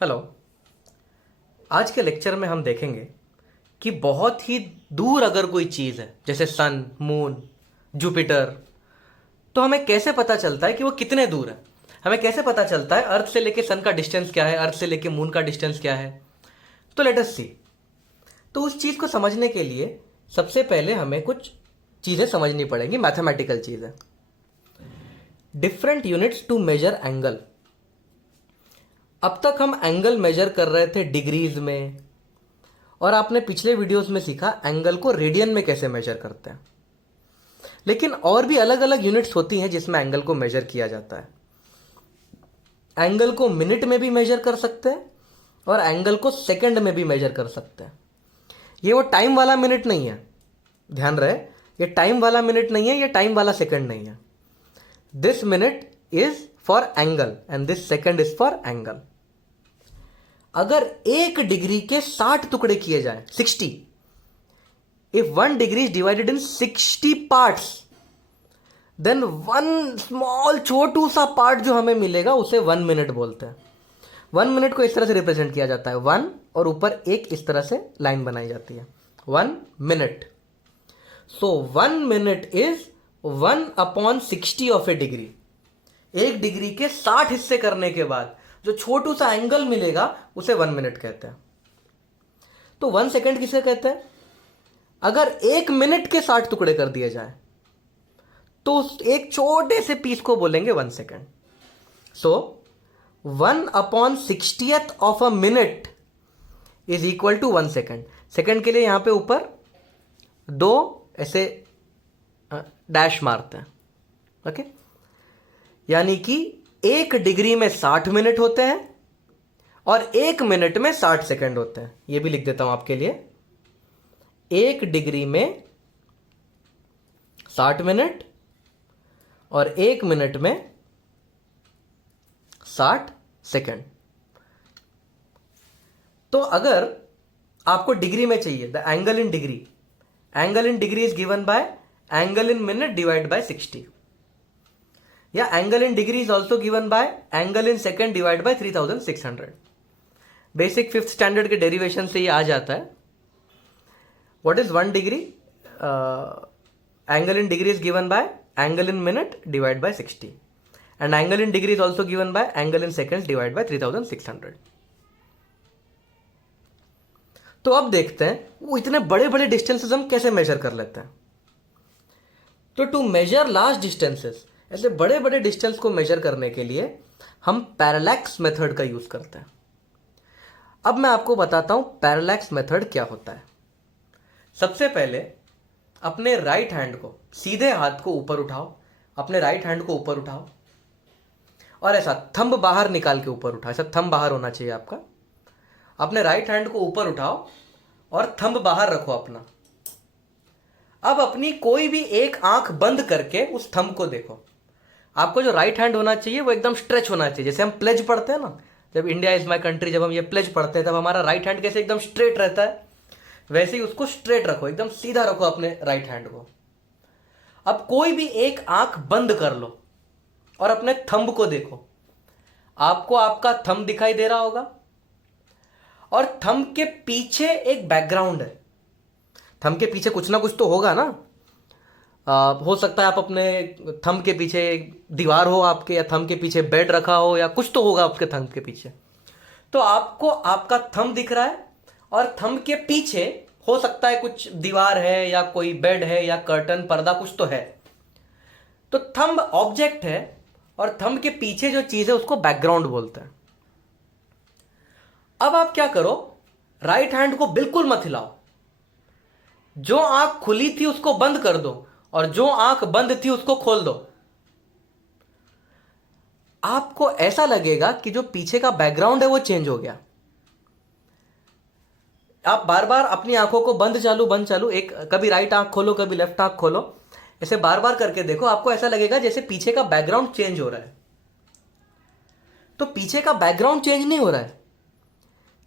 Hello. आज के lecture में हम देखेंगे कि बहुत ही दूर अगर कोई चीज़ है जैसे सन, मून, जुपिटर, तो हमें कैसे पता चलता है कि वो कितने दूर है। हमें कैसे पता चलता है अर्थ से लेके सन का डिस्टेंस क्या है, अर्थ से लेके मून का डिस्टेंस क्या है। तो लेट अस सी। तो उस चीज़ को समझने के लिए सबसे पहले हमें कुछ चीज़ें समझनी पड़ेंगी, मैथमेटिकल चीज़ें। Different units to measure angle. अब तक हम एंगल मेजर कर रहे थे डिग्रीज में, और आपने पिछले वीडियोस में सीखा एंगल को रेडियन में कैसे मेजर करते हैं। लेकिन और भी अलग अलग यूनिट्स होती हैं जिसमें एंगल को मेजर किया जाता है। एंगल को मिनट में भी मेजर कर सकते हैं और एंगल को सेकंड में भी मेजर कर सकते हैं। ये वो टाइम वाला मिनट नहीं है, ध्यान रहे, ये टाइम वाला मिनट नहीं है, ये टाइम वाला सेकंड नहीं है। This minute is for angle and this second is for angle. अगर 1 डिग्री के 60 टुकड़े किए जाए, 60, if 1 degree is divided in 60 parts, then one small छोटू सा पार्ट जो हमें मिलेगा उसे 1 मिनट बोलते हैं। 1 मिनट को इस तरह से रिप्रेजेंट किया जाता है, 1 और ऊपर एक इस तरह से लाइन बनाई जाती है, 1 minute. So 1 minute is 1/60 of A degree. 1 degree के 60 हिस्से करने के बाद जो छोटू सा एंगल मिलेगा उसे 1 मिनट कहते हैं। तो 1 सेकंड किसे कहते हैं? अगर 1 मिनट के 60 टुकड़े कर दिए जाए तो एक छोटे से पीस को बोलेंगे 1 second. So 1/60th of a minute is equal to 1 second. Second के लिए यहां पे ऊपर 2 ऐसे डैश मारते हैं, ओके। यानी कि 1 डिग्री में 60 मिनट होते हैं और 1 मिनट में 60 सेकंड होते हैं। यह भी लिख देता हूं आपके लिए, 1 डिग्री में 60 मिनट और 1 मिनट में 60 सेकंड। तो अगर आपको डिग्री में चाहिए, the angle in degree, angle in degree is given by angle in minute divide by 60, या angle in degree is also given by angle in second divide by 3600। Basic 5th standard के derivation से ये आ जाता है। What is 1 degree? Angle in degree is given by angle in minute divide by 60, and angle in degree is also given by angle in second divide by 3600। तो अब देखते हैं वो इतने बड़े बड़े डिस्टेंसेस हम कैसे मेजर कर लेते हैं। तो टू मेजर लार्ज डिस्टेंसेस, ऐसे बड़े बड़े डिस्टेंस को मेजर करने के लिए हम पैरेलैक्स मेथड का यूज करते हैं। अब मैं आपको बताता हूं पैरेलैक्स मेथड क्या होता है। सबसे पहले अपने राइट हैंड को, सीधे हाथ को ऊपर उठाओ, अपने राइट हैंड को ऊपर उठाओ और ऐसा थंब बाहर निकाल के ऊपर उठाओ। ऐसा थंब बाहर होना चाहिए आपका। अपने राइट हैंड को ऊपर उठाओ और थंब बाहर रखो अपना। अब अपनी कोई भी एक आंख बंद करके उस थंब को देखो। आपको जो राइट हैंड होना चाहिए वो एकदम स्ट्रेच होना चाहिए। जैसे हम प्लेज पढ़ते हैं ना, जब इंडिया इज माय कंट्री, जब हम ये प्लेज पढ़ते हैं तब हमारा राइट हैंड कैसे एकदम स्ट्रेट रहता है, वैसे ही उसको स्ट्रेट रखो, एकदम सीधा रखो अपने राइट हैंड को। अब कोई भी एक आंख बंद कर लो और अपने थंब को देखो। आपको आपका थंब दिखाई दे रहा होगा और थंब के पीछे एक बैकग्राउंड है। थंब के पीछे कुछ ना कुछ तो होगा ना। हो सकता है आप अपने थंब के पीछे दीवार हो आपके, या थंब के पीछे बेड रखा हो, या कुछ तो होगा आपके थंब के पीछे। तो आपको आपका थंब दिख रहा है और थंब के पीछे हो सकता है कुछ दीवार है या कोई बेड है या कर्टन, पर्दा, कुछ तो है। तो थंब ऑब्जेक्ट है और थंब के पीछे जो चीज है उसको बैकग्राउंड बोलते हैं। अब आप क्या करो, राइट हैंड को बिल्कुल मत हिलाओ। जो आंख खुली थी उसको बंद कर दो और जो आंख बंद थी उसको खोल दो। आपको ऐसा लगेगा कि जो पीछे का बैकग्राउंड है वो चेंज हो गया। आप बार बार अपनी आंखों को बंद चालू बंद चालू, एक कभी राइट आंख खोलो कभी लेफ्ट आंख खोलो, ऐसे बार बार करके देखो। आपको ऐसा लगेगा जैसे पीछे का बैकग्राउंड चेंज हो रहा है। तो पीछे का बैकग्राउंड चेंज नहीं हो रहा है,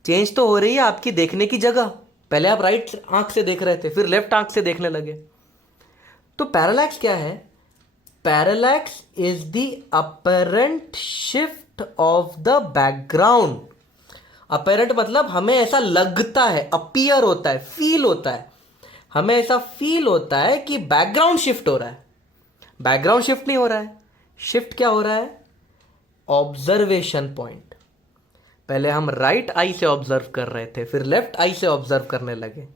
चेंज तो हो रही है आपकी देखने की जगह। पहले आप राइट आंख से देख रहे थे, फिर लेफ्ट आंख से देखने लगे। तो पैरेलैक्स क्या है? Parallax is the apparent shift of the background apparent मतलब हमें ऐसा लगता है, अपीयर होता है, फील होता है, हमें ऐसा फील होता है कि बैकग्राउंड शिफ्ट हो रहा है। बैकग्राउंड शिफ्ट नहीं हो रहा है, शिफ्ट क्या हो रहा है? Observation point. पहले हम राइट आई से ऑब्जर्व कर रहे थे, फिर लेफ्ट आई से ऑब्जर्व करने लगे।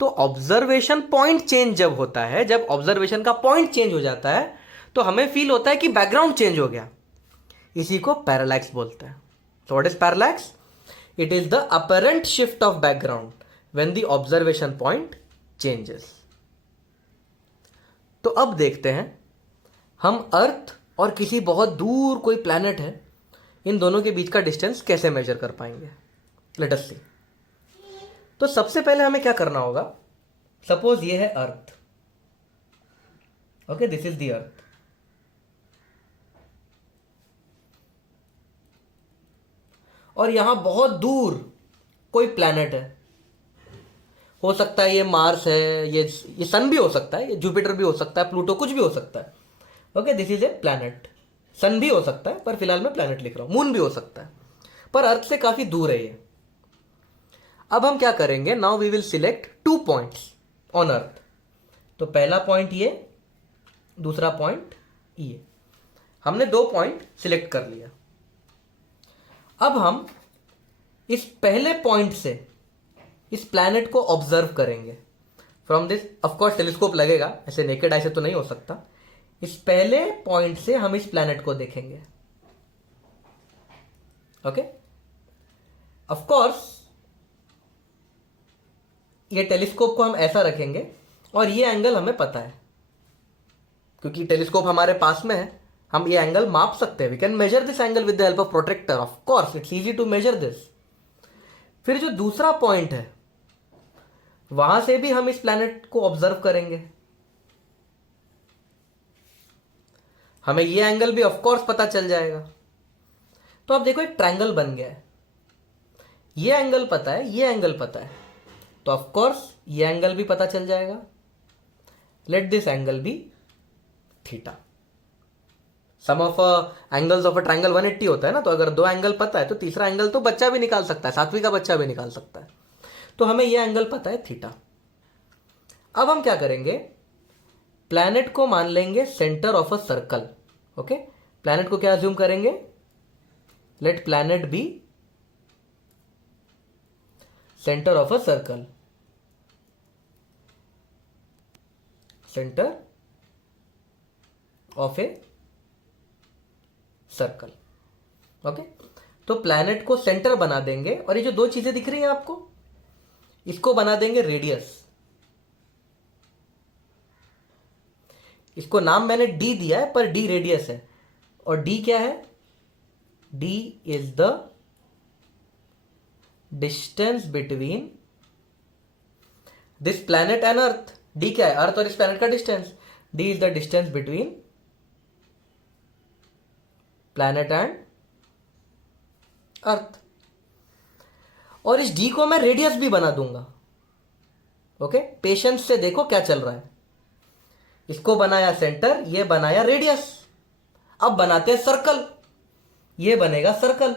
तो ऑब्जर्वेशन पॉइंट चेंज जब होता है, जब ऑब्जर्वेशन का पॉइंट चेंज हो जाता है, तो हमें फील होता है कि बैकग्राउंड चेंज हो गया। इसी को पैरालैक्स बोलते हैं। So what is parallax? It is the apparent shift of background when the observation point changes. तो अब देखते हैं हम अर्थ और किसी बहुत दूर कोई प्लैनेट है, इन दोनों के बीच का डिस्टेंस कैसे मेजर कर पाएंगे। लेट अस सी। तो सबसे पहले हमें क्या करना होगा? सपोज ये है earth, okay, this is the earth. और यहां बहुत दूर कोई प्लैनेट है, हो सकता है ये मार्स है, ये सन भी हो सकता है, ये जुपिटर भी हो सकता है, प्लूटो, कुछ भी हो सकता है। Okay, this is a planet. Sun भी हो सकता है, पर फिलहाल मैं प्लैनेट लिख रहा हूं। मून भी हो सकता है, पर अर्थ से काफी दूर है ये। अब हम क्या करेंगे? Now we will select 2 points on earth. तो पहला पॉइंट ये, दूसरा पॉइंट ये। हमने 2 पॉइंट सिलेक्ट कर लिया। अब हम इस पहले पॉइंट से इस प्लैनेट को ऑब्जर्व करेंगे from this. Of course telescope लगेगा, ऐसे नेकेड आई से तो नहीं हो सकता। इस पहले पॉइंट से हम इस प्लैनेट को देखेंगे। ओके, ऑफ कोर्स ये टेलीस्कोप को हम ऐसा रखेंगे और ये एंगल हमें पता है, क्योंकि टेलीस्कोप हमारे पास में है, हम ये एंगल माप सकते हैं। We can measure this angle with the help of protractor. Of course it's easy to measure this. फिर जो दूसरा पॉइंट है, वहां से भी हम इस प्लैनेट को ऑब्जर्व करेंगे। हमें ये एंगल भी ऑफ कोर्स पता चल जाएगा। तो अब देखो एक ट्रायंगल बन गया है। ये एंगल पता है, ये एंगल पता है, तो ऑफ कोर्स ये एंगल भी पता चल जाएगा। Let this angle be theta. Sum of angles of a triangle 180 होता है ना, तो अगर 2 एंगल पता है तो तीसरा एंगल तो बच्चा भी निकाल सकता है, 7वीं का बच्चा भी निकाल सकता है। तो हमें यह एंगल पता है थीटा। अब हम क्या करेंगे? प्लैनेट को मान लेंगे centre of a circle. Okay, planet को क्या अज्यूम करेंगे? Let planet be centre of a circle. Centre of a circle. Okay, तो प्लैनेट को सेंटर बना देंगे और ये जो 2 चीजें दिख रही हैं आपको, इसको बना देंगे रेडियस। इसको नाम मैंने डी दिया है, पर डी रेडियस है। और डी क्या है? D is the distance between this planet and earth. D क्या है? अर्थ और इस प्लैनेट का distance. D is the distance between planet and earth. और इस डी को मैं रेडियस भी बना दूंगा। ओके, पेशेंस से देखो क्या चल रहा है। इसको बनाया सेंटर, ये बनाया रेडियस। अब बनाते हैं सर्कल, ये बनेगा सर्कल।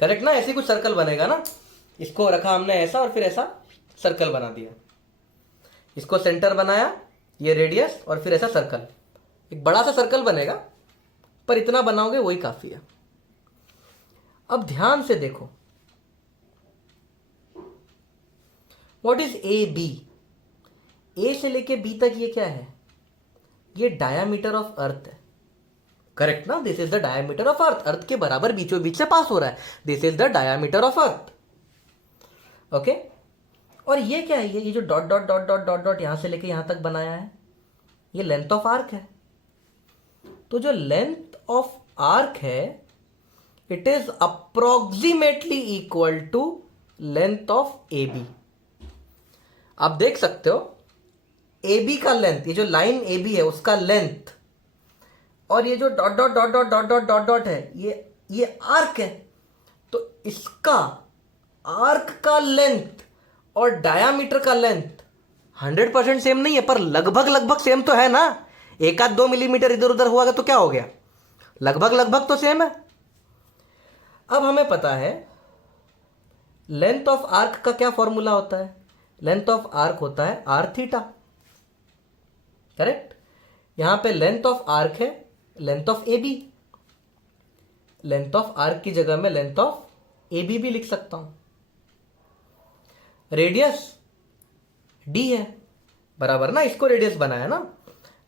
करेक्ट ना? ऐसे कुछ सर्कल बनेगा ना। इसको रखा हमने ऐसा और फिर ऐसा सर्कल बना दिया। इसको सेंटर बनाया, ये रेडियस, और फिर ऐसा सर्कल। एक बड़ा सा सर्कल बनेगा, पर इतना बनाओगे वही काफी है। अब ध्यान से देखो, व्हाट इज ए बी? ए से लेके बी तक ये क्या है? ये डायामीटर ऑफ अर्थ है। करेक्ट ना? This is the diameter of earth. Earth के बराबर बीचों बीच से पास हो रहा है। This is the diameter of earth. Okay, और ये क्या है? ये जो dot dot dot dot dot dot यहां से लेके यहां तक बनाया है, ये लेंथ ऑफ आर्क है। तो जो लेंथ ऑफ आर्क है, it is approximately equal to length of A B. आप देख सकते हो ए बी का लेंथ, ये जो लाइन ए बी है उसका लेंथ, और ये जो dot dot dot dot dot dot dot dot है, ये आर्क है। तो इसका आर्क का लेंथ और डायामीटर का लेंथ 100% सेम नहीं है, पर लगभग लगभग सेम तो है ना। 1-2 मिलीमीटर इधर उधर हुआ तो क्या हो गया, लगभग लगभग तो सेम है। अब हमें पता है लेंथ ऑफ आर्क का क्या फॉर्मूला होता है। लेंथ ऑफ आर्क होता है आर थीटा, करेक्ट। यहां पे लेंथ ऑफ आर्क है length of A B. Length of arc की जगह में लेंथ ऑफ ए बी भी लिख सकता हूं। रेडियस डी है, बराबर ना, इसको रेडियस बनाया ना,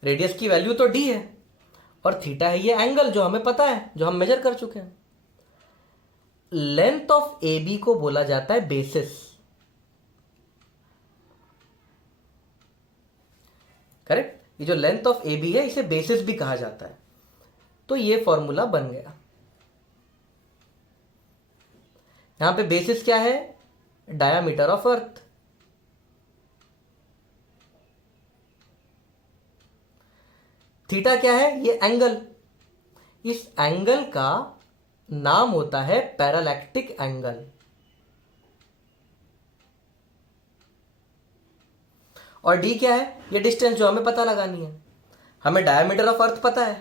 रेडियस की वैल्यू तो डी है, और थीटा है ये एंगल जो हमें पता है, जो हम मेजर कर चुके हैं। लेंथ ऑफ ए बी को बोला जाता है बेसिस, करेक्ट। ये जो लेंथ ऑफ ए बी है इसे बेसिस भी कहा जाता है। तो ये फॉर्मूला बन गया। यहां पे बेसिस क्या है, डायामीटर ऑफ अर्थ। थीटा क्या है, ये एंगल। इस एंगल का नाम होता है पैरालैक्टिक एंगल। और डी क्या है, ये डिस्टेंस जो हमें पता लगानी है। हमें डायमीटर ऑफ अर्थ पता है,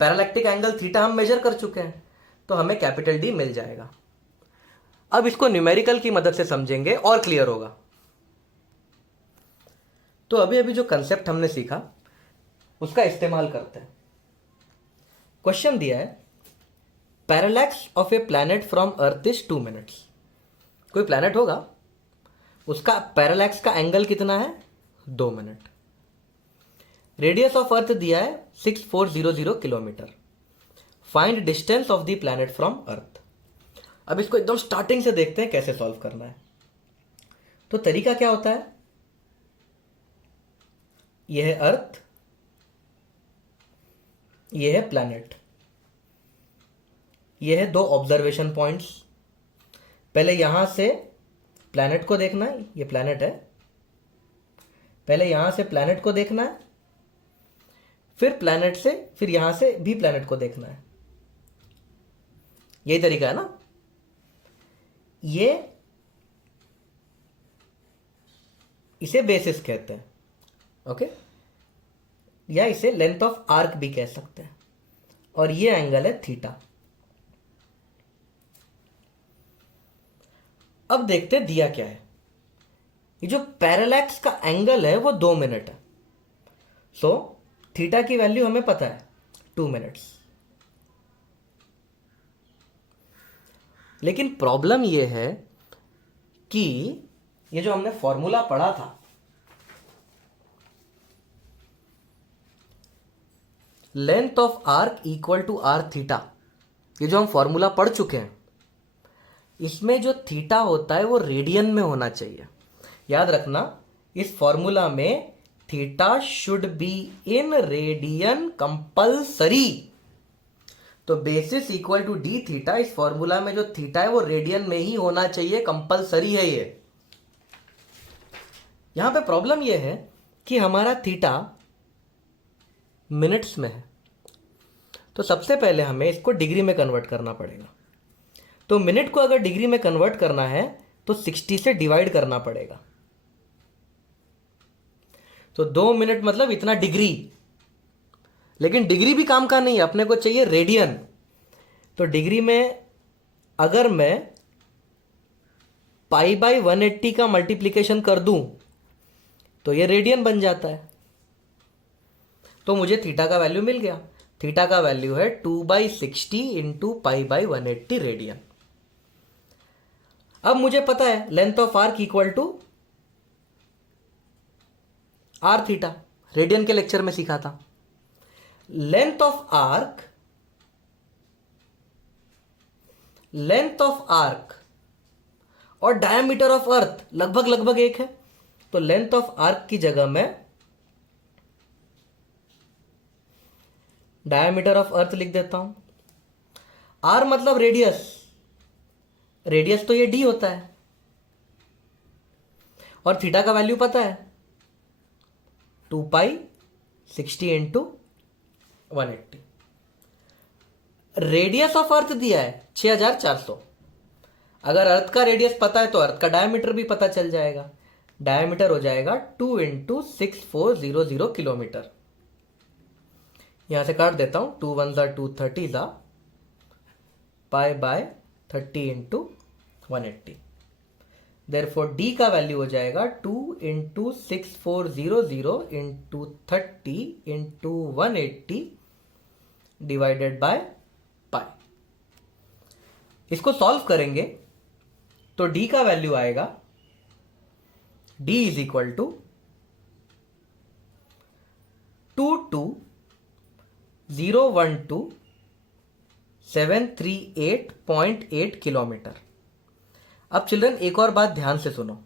पैरालैक्टिक एंगल थीटा हम मेजर कर चुके हैं, तो हमें कैपिटल डी मिल जाएगा। अब इसको न्यूमेरिकल की मदद से समझेंगे और क्लियर होगा। तो अभी अभी जो कंसेप्ट हमने सीखा उसका इस्तेमाल करते हैं। क्वेश्चन दिया है, parallax of A planet from earth is 2 minutes. कोई प्लैनेट होगा, उसका पैरालैक्स का एंगल कितना है, 2 मिनट। रेडियस ऑफ अर्थ दिया है 6400 kilometre. Find distance of the planet from earth. अब इसको एकदम स्टार्टिंग से देखते हैं कैसे सॉल्व करना है। तो तरीका क्या होता है, यह है अर्थ, यह है प्लैनेट, यह है 2 ऑब्जर्वेशन पॉइंट्स। पहले यहां से प्लैनेट को देखना है, ये प्लैनेट है, पहले यहां से प्लैनेट को देखना है, फिर प्लैनेट से, फिर यहां से भी प्लैनेट को देखना है। यही तरीका है ना। ये इसे बेसिस कहते हैं, ओके, या इसे लेंथ ऑफ आर्क भी कह सकते हैं, और ये एंगल है थीटा। अब देखते हैं दिया क्या है। ये जो पैरालैक्स का एंगल है वो 2 मिनट है। सो थीटा की वैल्यू हमें पता है 2 मिनट्स। लेकिन प्रॉब्लम ये है कि ये जो हमने फॉर्मूला पढ़ा था, length of arc equal to R theta, ये जो हम फॉर्मूला पढ़ चुके हैं, इसमें जो थीटा होता है वो रेडियन में होना चाहिए। याद रखना, इस फॉर्मूला में theta should be in radian compulsory. तो basis equal to D theta, इस फॉर्मूला में जो थीटा है वो रेडियन में ही होना चाहिए, कंपल्सरी है ये। यहां पे प्रॉब्लम ये है कि हमारा थीटा मिनट्स में है, तो सबसे पहले हमें इसको डिग्री में कन्वर्ट करना पड़ेगा। तो मिनट को अगर डिग्री में कन्वर्ट करना है तो 60 से डिवाइड करना पड़ेगा। तो 2 मिनट मतलब इतना डिग्री, लेकिन डिग्री भी काम का नहीं है, अपने को चाहिए रेडियन। तो डिग्री में अगर मैं π/180 का मल्टीप्लीकेशन कर दूं तो ये रेडियन बन जाता है। तो मुझे थीटा का वैल्यू मिल गया। थीटा का वैल्यू है 2/60 इंटू π/180 रेडियन। अब मुझे पता है length of arc equal to R theta, radian के लेक्चर में सीखा था। लेंथ ऑफ आर्क और डायमीटर ऑफ अर्थ लगभग लगभग एक है, तो लेंथ ऑफ आर्क की जगह में डायमीटर ऑफ अर्थ लिख देता हूं। आर मतलब रेडियस, रेडियस तो ये डी होता है, और थीटा का वैल्यू पता है 2π/60 इंटू 180। रेडियस ऑफ अर्थ दिया है 6400। अगर अर्थ का रेडियस पता है तो अर्थ का डायमीटर भी पता चल जाएगा। डायमीटर हो जाएगा 2 × 6400 किलोमीटर। यहां से काट देता हूं, 2 1 ज़ा 2 30 ज़ा π/30 × 180। देयरफॉर डी का वैल्यू हो जाएगा 2 × 6400 × 30 × 180 डिवाइडेड बाय पाई। इसको सॉल्व करेंगे तो डी का वैल्यू आएगा, D is equal to 22012,738.8 kilometre. अब चिल्ड्रन एक और बात ध्यान से सुनो,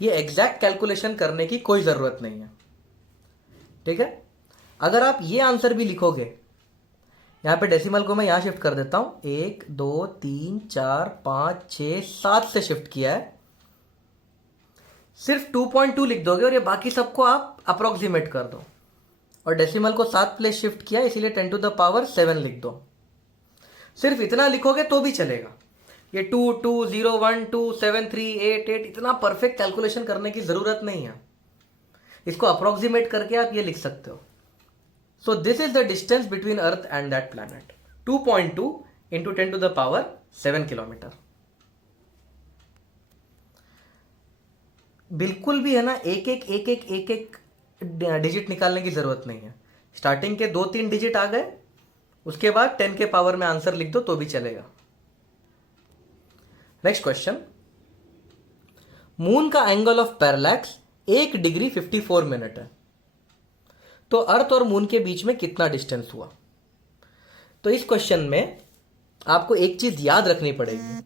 ये एग्जैक्ट कैलकुलेशन करने की कोई जरूरत नहीं है, ठीक है। अगर आप ये आंसर भी लिखोगे, यहां पे डेसिमल को मैं यहां शिफ्ट कर देता हूं, 1 2 3 4 5 6 7 से शिफ्ट किया है, सिर्फ 2.2 लिख दोगे और ये बाकी सबको आप अप्रोक्सीमेट कर दो, और डेसिमल को 7 प्लेस शिफ्ट किया इसलिए 10⁻7 लिख दो। सिर्फ इतना लिखोगे तो भी चलेगा। ये 2 2 0 1 2 7 3 8 8 इतना परफेक्ट कैलकुलेशन करने की जरूरत नहीं है, इसको अप्रोक्सीमेट करके आप ये लिख सकते हो। So this is the distance between earth and that planet, 2.2 × 10⁻7 kilometre. बिल्कुल भी है ना एक एक डिजिट निकालने की जरूरत नहीं है। स्टार्टिंग के 2-3 डिजिट आ गए, उसके बाद 10 के पावर में आंसर लिख दो तो भी चलेगा। नेक्स्ट क्वेश्चन, मून का angle of parallax 1 degree 54 minute है, तो अर्थ और मून के बीच में कितना डिस्टेंस हुआ। तो इस क्वेश्चन में आपको एक चीज याद रखनी पड़ेगी,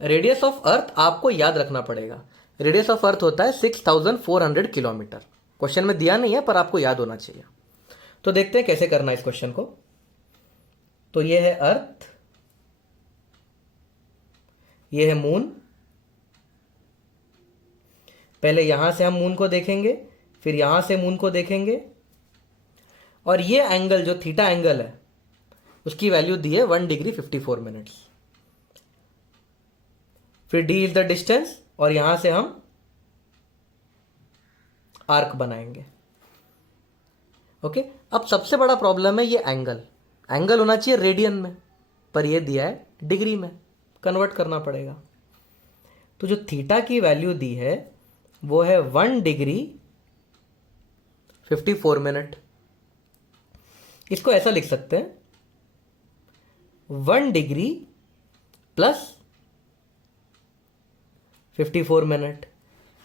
रेडियस ऑफ अर्थ आपको याद रखना पड़ेगा। रेडियस ऑफ अर्थ होता है 6400 किलोमीटर। क्वेश्चन में दिया नहीं है पर आपको याद होना चाहिए। तो देखते हैं कैसे करना है इस क्वेश्चन को। तो ये है अर्थ, ये है मून। पहले यहां से हम मून को देखेंगे, फिर यहां से मून को देखेंगे, और ये एंगल जो थीटा एंगल है उसकी वैल्यू दी है 1 डिग्री 54 मिनट्स। फिर डी इज द डिस्टेंस, और यहां से हम आर्क बनाएंगे। ओके, अब सबसे बड़ा प्रॉब्लम है ये एंगल। एंगल होना चाहिए रेडियन में, पर ये दिया है डिग्री में, कन्वर्ट करना पड़ेगा। तो जो थीटा की वैल्यू दी है वो है 1 डिग्री 54 मिनट। इसको ऐसा लिख सकते हैं, 1 डिग्री प्लस 54 मिनट।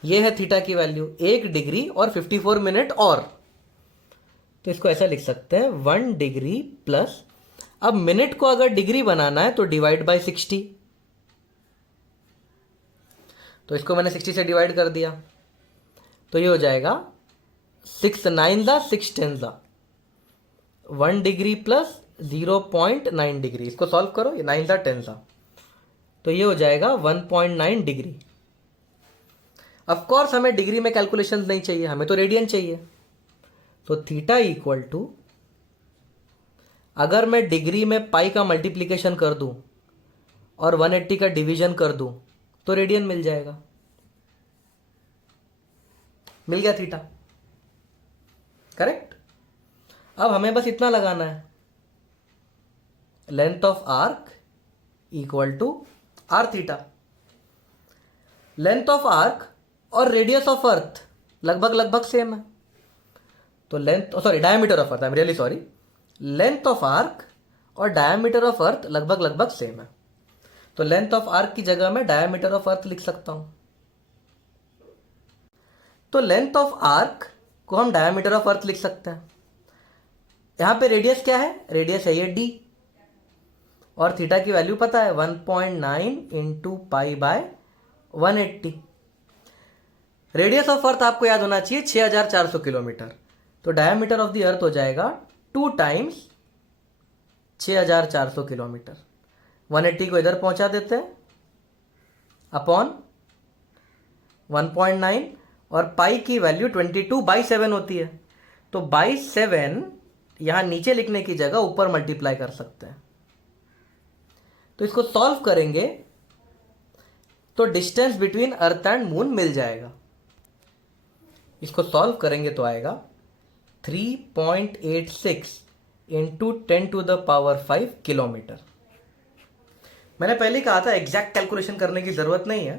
ये है थीटा की वैल्यू, 1 डिग्री और 54 मिनट और, तो इसको ऐसा लिख सकते हैं 1 डिग्री प्लस, अब मिनट को अगर डिग्री बनाना है तो डिवाइड बाय 60, तो इसको मैंने 60 से डिवाइड कर दिया, तो ये हो जाएगा 6 9 ज़ा 6 10 ज़ा 1 डिग्री प्लस 0.9 डिग्री। इसको सॉल्व करो, ये 9 ज़ा 10 ज़ा, तो ये हो जाएगा 1.9 डिग्री। ऑफ कोर्स हमें डिग्री में कैलकुलेशन नहीं चाहिए, हमें तो रेडियन चाहिए। तो थीटा इक्वल टू, अगर मैं डिग्री में पाई का मल्टीप्लीकेशन कर दूं और 180 का डिवीजन कर दूं तो रेडियन मिल जाएगा। मिल गया थीटा, करेक्ट। अब हमें बस इतना लगाना है, length of arc equal to R theta. Length of arc और रेडियस ऑफ अर्थ लगभग सेम है, तो length, sorry diameter of earth, I am really sorry, length of arc और डायमीटर ऑफ अर्थ लगभग सेम है, तो लेंथ ऑफ आर्क की जगह मैं डायमीटर ऑफ अर्थ लिख सकता हूं। तो लेंथ ऑफ आर्क को हम डायमीटर ऑफ अर्थ लिख सकते हैं। यहां पे रेडियस क्या है, रेडियस है ये डी, और थीटा की वैल्यू पता है 1.9 × π/180। रेडियस ऑफ अर्थ आपको याद होना चाहिए 6400 किलोमीटर, तो डायमीटर ऑफ द अर्थ हो जाएगा 2 टाइम्स 6400 किलोमीटर। 180 को इधर पहुंचा देते हैं अपॉन 1.9, और पाई की वैल्यू 22/7 होती है, तो बाई 7 यहां नीचे लिखने की जगह ऊपर मल्टीप्लाई कर सकते हैं। तो इसको सॉल्व करेंगे तो distance between earth and moon मिल जाएगा। इसको सॉल्व करेंगे तो आएगा 3.86 इंटू 10⁵ किलोमीटर। मैंने पहले कहा था एग्जैक्ट कैलकुलेशन करने की जरूरत नहीं है,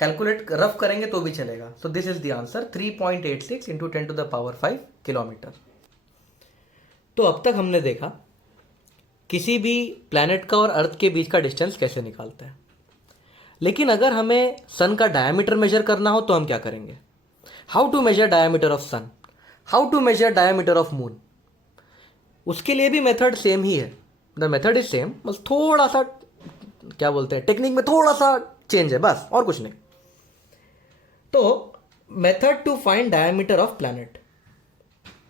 कैलकुलेट रफ करेंगे तो भी चलेगा। So this is the answer 3.86 into 10⁵ kilometre. तो अब तक हमने देखा किसी भी प्लैनेट का और अर्थ के बीच का डिस्टेंस कैसे निकालते हैं। लेकिन अगर हमें सन का डायमीटर मेजर करना हो तो हम क्या करेंगे? How to measure diameter of sun, how to measure diameter of moon? उसके लिए भी मेथड सेम ही है, द मेथड इज सेम, बस थोड़ा सा क्या बोलते हैं टेक्निक में थोड़ा सा चेंज है, बस और कुछ नहीं। तो method to find diameter of planet,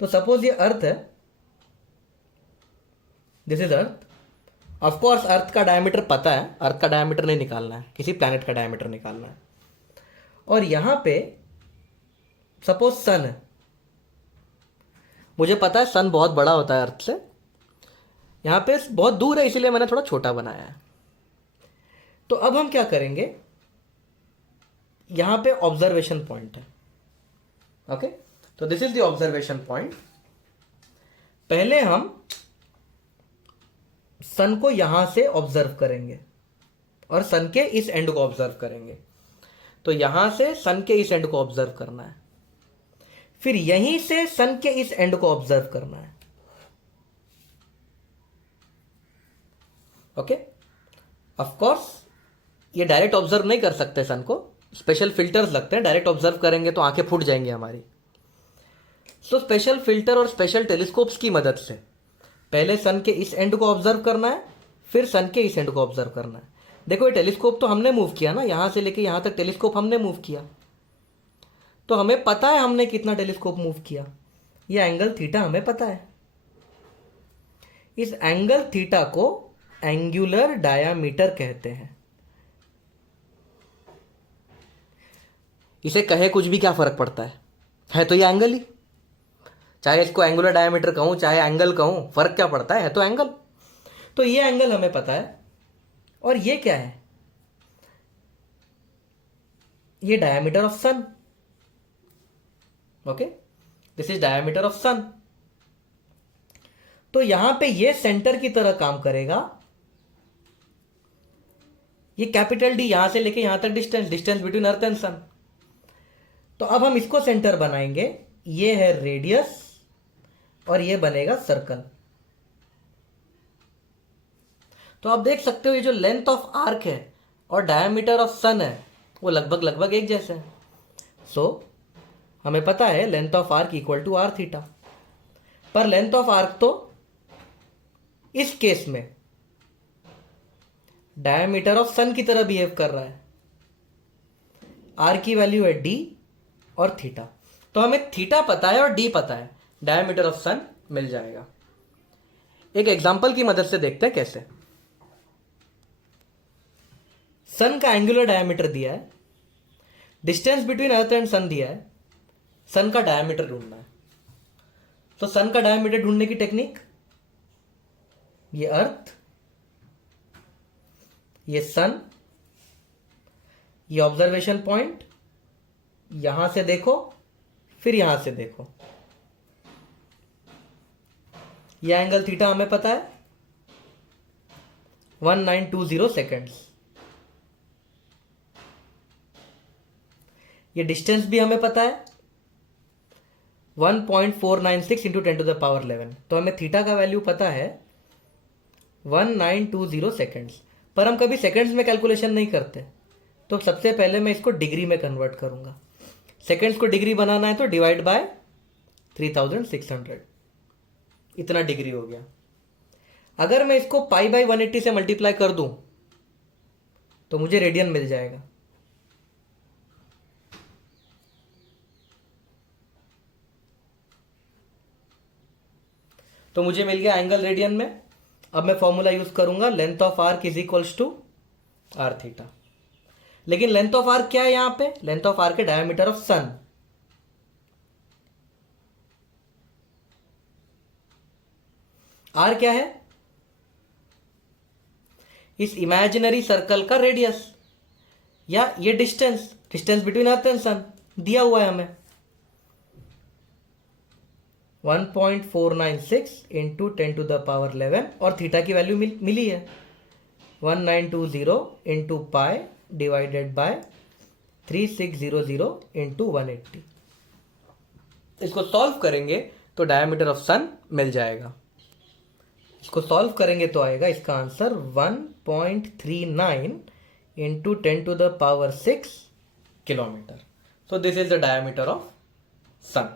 तो सपोज ये अर्थ है, this is earth. Of course earth का डायमीटर पता है, अर्थ का डायमीटर नहीं निकालना है, किसी प्लैनेट का डायमीटर निकालना है। और यहां पे सपोज सन है, मुझे पता है सन बहुत बड़ा होता है अर्थ से, यहां पे बहुत दूर है इसीलिए मैंने थोड़ा छोटा बनाया है। तो अब हम क्या करेंगे, यहां पे ऑब्जर्वेशन पॉइंट है, ओके। तो this is the observation point. पहले हम सन को यहां से ऑब्जर्व करेंगे और सन के इस एंड को ऑब्जर्व करेंगे। तो यहां से सन के इस एंड को ऑब्जर्व करना है, फिर यहीं से सन के इस एंड को ऑब्जर्व करना है, ओके। ऑफ कोर्स ये डायरेक्ट ऑब्जर्व नहीं कर सकते सन को, स्पेशल फिल्टर्स लगते हैं, डायरेक्ट ऑब्जर्व करेंगे तो आंखें फूट जाएंगी हमारी। सो स्पेशल फिल्टर और स्पेशल टेलीस्कोप्स की मदद से पहले सन के इस एंड को ऑब्जर्व करना है, फिर सन के इस एंड को ऑब्जर्व करना है। देखो ये टेलीस्कोप तो हमने मूव किया ना, यहां से लेके यहां तक टेलीस्कोप हमने मूव किया, तो हमें पता है हमने कितना टेलीस्कोप मूव किया। ये एंगल थीटा हमें पता है। इस एंगल थीटा को एंगुलर डायामीटर कहते हैं। इसे कहे कुछ भी क्या फर्क पड़ता है तो ये एंगल ही, चाहे इसको एंगुलर डायमीटर कहूं चाहे एंगल कहूं, फर्क क्या पड़ता है तो एंगल। तो ये एंगल हमें पता है, और ये क्या है, ये diameter of sun, okay, this is diameter of sun. तो यहां पे ये सेंटर की तरह काम करेगा। ये कैपिटल डी यहां से लेके यहां तक distance, distance between earth and sun. तो अब हम इसको सेंटर बनाएंगे, ये है रेडियस और ये बनेगा सर्कल। तो आप देख सकते हो ये जो लेंथ ऑफ आर्क है और डायमीटर ऑफ सन है वो लगभग लगभग एक जैसे हैं। सो हमें पता है length of arc equal to R theta, पर लेंथ ऑफ आर्क तो इस केस में डायमीटर ऑफ सन की तरह बिहेव कर रहा है। आर की वैल्यू है डी और थीटा, तो हमें थीटा पता है और डी पता है, डायमीटर ऑफ सन मिल जाएगा। एक एग्जांपल की मदद से देखते हैं कैसे। सन का एंगुलर डायमीटर दिया है, distance between earth and sun दिया है, सन का डायमीटर ढूंढना है। तो सन का डायमीटर ढूंढने की टेक्निक, ये अर्थ, ये सन, ये ऑब्जर्वेशन पॉइंट, यहां से देखो फिर यहां से देखो, ये एंगल थीटा हमें पता है 1920 सेकेंड्स। ये डिस्टेंस भी हमें पता है 1.496 इंटू 10⁻11। तो हमें थीटा का वैल्यू पता है 1920 सेकेंड्स। पर हम कभी सेकेंड्स में कैलकुलेशन नहीं करते, तो सबसे पहले मैं इसको डिग्री में कन्वर्ट करूंगा। सेकेंड्स को डिग्री बनाना है तो डिवाइड बाय 3600, इतना डिग्री हो गया। अगर मैं इसको पाई बाई 180 से मल्टीप्लाई कर दूं तो मुझे रेडियन मिल जाएगा। तो मुझे मिल गया एंगल रेडियन में। अब मैं फॉर्मूला यूज करूंगा, length of arc is equals to R theta. लेकिन लेंथ ऑफ आर्क क्या है यहां पे, लेंथ ऑफ आर्क है डायमीटर ऑफ सन। आर क्या है, इस इमेजिनरी सर्कल का रेडियस। या ये distance between earth and sun दिया हुआ है हमें 1.496 इंटू 10⁻11 और थीटा की वैल्यू मिली है 1920 into pi divided by 3600 into 180। इसको सॉल्व करेंगे तो डायमीटर ऑफ सन मिल जाएगा। इसको सॉल्व करेंगे तो आएगा इसका answer 1.39 into 10⁻6 kilometre. So this is the diameter of sun.